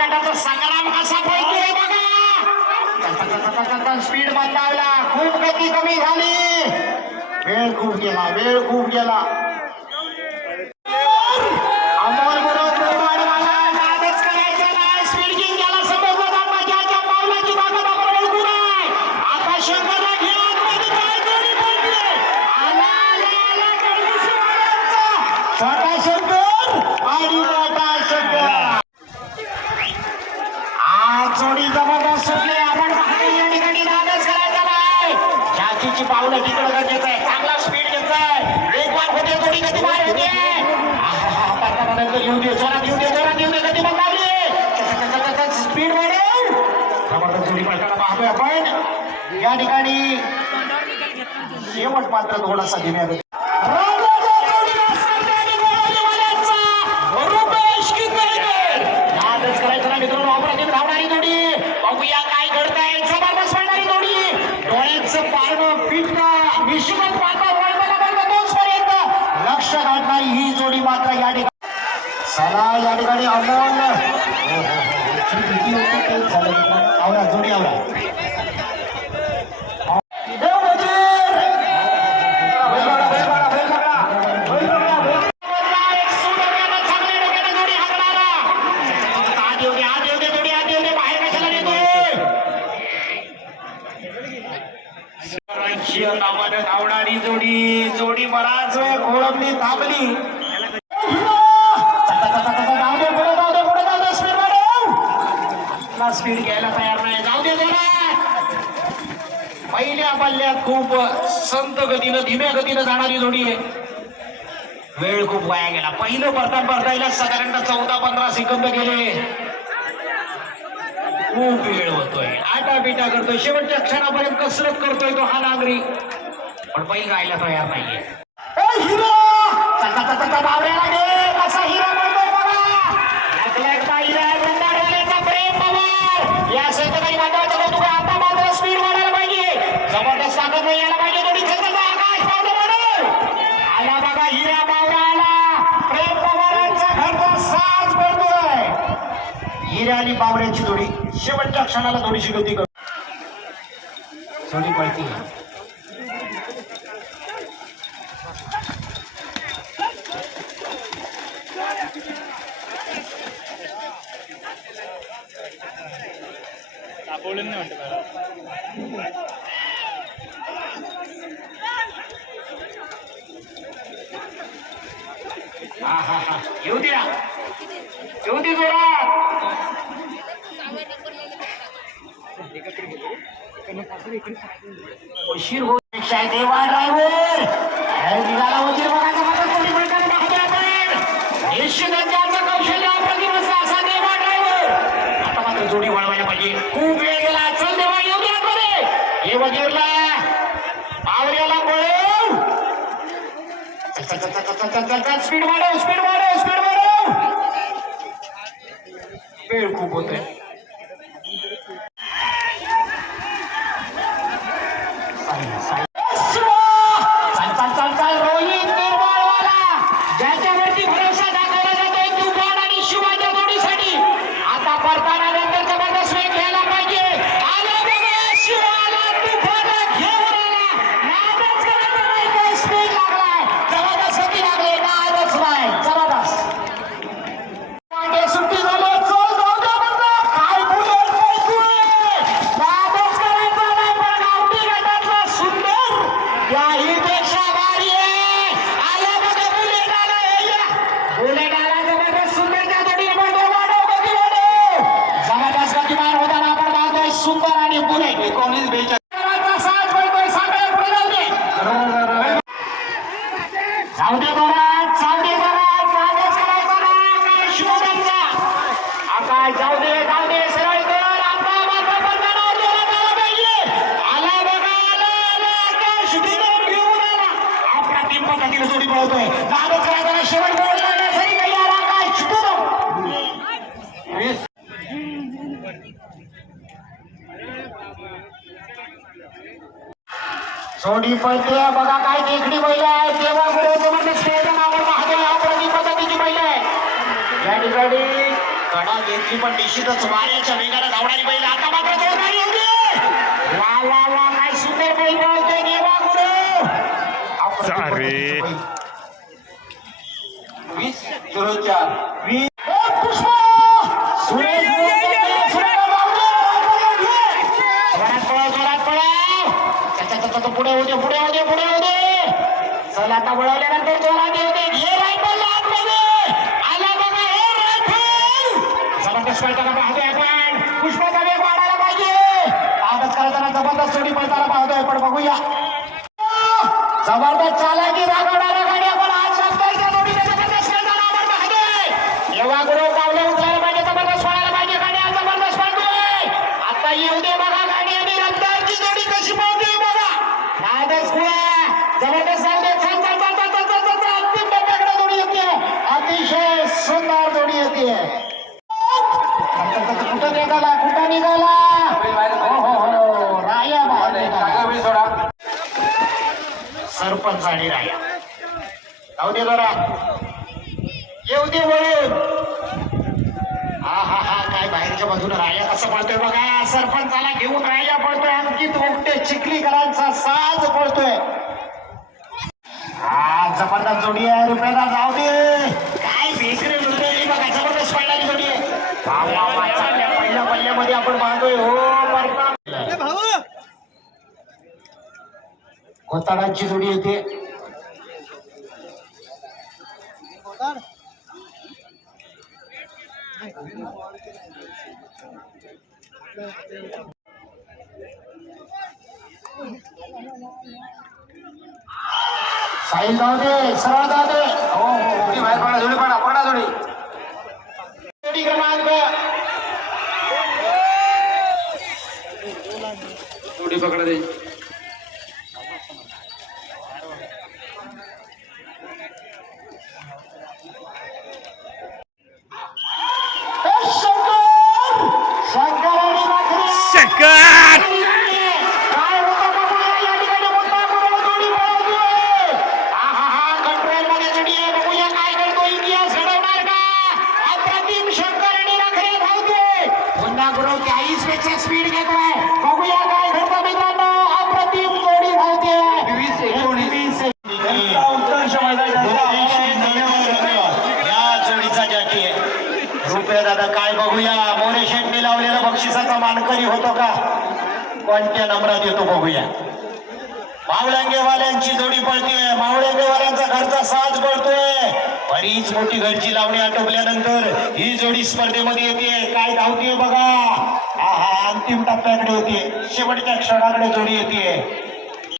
गटाचा संग्राम कसा पळतोय बघा. स्पीड बदलावला खूप गती कमी झाली. वेळ खूप गेला वेळ खूप गेला. जोडी जबरदस्त सुटली आपण पाहतो या ठिकाणी नादच करायचा नाही. जातीची पावलं तिकडं गरजेचं आहे. चांगला स्पीड घेतोय वेगवान होते जोडी गती मार होते आहा, येऊ दे जोरात येऊ दे जोरात येऊ दे गती बंद लावली स्पीड वाढेल. जबरदस्त जोडी पडताना पाहतोय आपण. या ठिकाणी शेवट मात्र थोडासा धीम्या गती राजाच्या जोडीला सरदारी गोळवलेवाल्यांचा रुपेश किंजळकर. नादच करायचं नाही मित्रांनो अप्रतिम धावणारी जोडी बघूया काय घडतंय जबरदस्त पळणारी जोडी डोळ्याचं पारणं फिटणं निश्चितच पाहता वळताना बघा तोचपर्यंत लक्ष घात नाही ही जोडी मात्र या ठिकाणी चला या ठिकाणी अमोल हो, हो, हो. ची भीती होती तेच झालं मित्रांनो. आवरा जोडी आवरा देव वजीर! बैल बघा, बैल बघा, बैल बघा. बैल बघा, बैल बघा. एक सुडोक्यानं, चांगल्या डोक्यानं जोडी हाकलाला. आत येऊ दे, आत येऊ दे, जोडी आत येऊ दे, बाहेर कशाला नेतोय? राजकीय नावानं धावणारी जोडी जोडी बराच वेळ खोळंबली थांबली. स्पीड घ्यायला तयार नाही. जाऊ दे पहिल्या पल्ल्यात खूप संत गतीनं धीम्या गतीनं जाणारी जोडी आहे. वेळ खूप वाया गेला. पहिलं परता परतायला साधारणतः चौदा पंधरा सेकंद गेले. खूप वेळ होतोय. आटा बिटा करतोय. शेवटच्या क्षणापर्यंत कसरत करतोय तो हा नागरी पण बैल गायला तयार नाहीये. हिरो! या सहकारी आता मात्र स्पीड वाढायला पाहिजे. जबरदस्त ताकद नाही यायला पाहिजे थोडी खर्च आकाश पावलं वाढव. आला बघा हिरा बावरा आला प्रेम पवारांचा घरचा साज हिरे आणि बावऱ्याची जोडी. शेवटच्या क्षणाला थोडीशी गती कर. जोडी पळती हा हा हा. येऊ द्या येऊ दे जोरात उशीर होत पेक्षा देवा ड्रायव्हर! निघाला वजीर बघायचा फक्त कोणी आपण. कौशल्य असा देवा ड्रायव्हर! आता मात्र जोडी वळवायला पाहिजे. खूप वेळ गेला. चल देवा येऊ द्या हे वजीरला. आवऱ्याला पळव. स्पीड वाढव स्पीड वाढव स्पीड वाढव. वेळ खूप होतोय चल चल चल चल रोहित निर्मळवाला ज्याच्यावरती भरोसा दाखवला जातोय तुफान आणि शिवाच्या जोडीसाठी आता परताना नंतर जबरदस्त वेग घ्यायला पाहिजे आला बघा शिवाला तुफान घेऊन आला नादच करायचं नाही तो स्पीड लागलाय जबरदस्त गती लागली नादच नाही जबरदस्त पांडे सुट्टी झाली चल जाऊ दे म्हणलं काय बुलेट पळतोय नादच करायचा नाही पण गावठी गटातला सुंदर त्याहीपेक्षा भारी आहे आला बघा बुलेट आला हे या. बुलेट आला जबरदस्त सुंदर त्या जोडीने पळतोय वाढव गती वाढव जबरदस्त गतिमान होताना आपण पाहतोय सुंदर आणि बुलेट एकोणीस बेचाळीस साज पळतोय साखळ्या पुढे जाऊ दे जाऊ दे जोरात जाऊ दे जोरात नादच करायचा सोडी आकाश जाऊ दे जाऊ दे सरळ कर. आला बघा आला आला. आकाश घेऊन आला. जोडी आकाश जोडी पळते. बघा काय देखणी बैल आहे. तेव्हा गुरु जबरदस्त नावावर आवडला या प्रति पद्धतीची बैल आहे या ठिकाणी कडा घेतली पण निश्चितच वाऱ्याच्या वेगाने धावणारी बैल आता मात्र जोरदारी होती वा वा वा काय सुंदर बैल पळतोय देवा गुरु. अरे. वीस झिरो चार पुष्पा! सुरेश पुढे होते पुढे होते पुढे होते चल आता वळवल्यानंतर जोरात येते जबरदस्त पाहतोय आपण पुष्पाचा वेग वाढायला पाहिजे करताना जबरदस्त जोडी पळताना पाहतोय पण बघूया जबरदस्त चालाकी रागवणारा गाडी आपण आज रस्त्याच्या जोडीने जबरदस्त खेळताना आपण पाहतोय येवा गुरु पावलं उचलायला पाहिजे जबरदस्त पळायला पाहिजे गाडी आज जबरदस्त पळतोय आता येऊ दे बघा गाडी आणि रस्त्याची जोडी कशी पळते बघा नादच खुळा जबरदस्त जाऊ दे चल चल चल चल चल चल चल अंतिम टप्प्याकडे जोडी येते अतिशय सुंदर जोडी येते कुठं निघाला कुठं निघाला? हो हो हो राया बाहेर सरपंच आणि राया. जाऊ दे जरा. येऊ दे वळून. हा हा हा काय बाहेरच्या बाजूला राया कसं पळतोय बघा. सरपंचाला घेऊन राया पळतोय. अंकित ओमटे चिखलीकरांचा साज पळतोय. हा जबरदस्त जोडी आहे रुपयाला जाऊ दे. काय बेकरी लुटलेली बघा जबरदस्त पळणारी जोडी आहे. पल्ल्यामध्ये आपण पाहतोय हो कोताडांची जोडी येते? साहिल जाऊ दे सरळ जाऊ दे हो हो हो. जोडी बाहेर पडा जोडी पडा पडा जोडी जोडी क्रमांक जोडी पकडा दे ए, शंकर शंकर आणि माखऱ्या. शंकर काय होतं बघूया या ठिकाणी मोठा बरोबर जोडी पळवतोय आहाहा, कंट्रोलमध्ये जोडी आहे बघूया काय करतो इतिहास घडवणार का अप्रतिम शंकर आणि राखरे धावतोय पुन्हा गुरु चाळीसपेक्षा स्पीड घेतोय बघूया काय घडतं मित्रांनो अप्रतिम जोडी धावते वीस एकोणीस. वीस या जोडीचा जॅकी आहे रुपये दादा काय बघूया मोरे शेट्टी लावलेला बक्षिसाचा मानकरी होतो का कोणत्या देतो बघूया मावळंगेवाल्यांची जोडी पळतीये. मावळंगेवाल्यांचा घरचा साज पळतोय बरीच मोठी घरची लावणी आटोपल्यानंतर ही जोडी स्पर्धेमध्ये येते काय धावतीये बघा. आहा अंतिम टप्प्याकडे येते शेवटच्या क्षणाकडे जोडी येते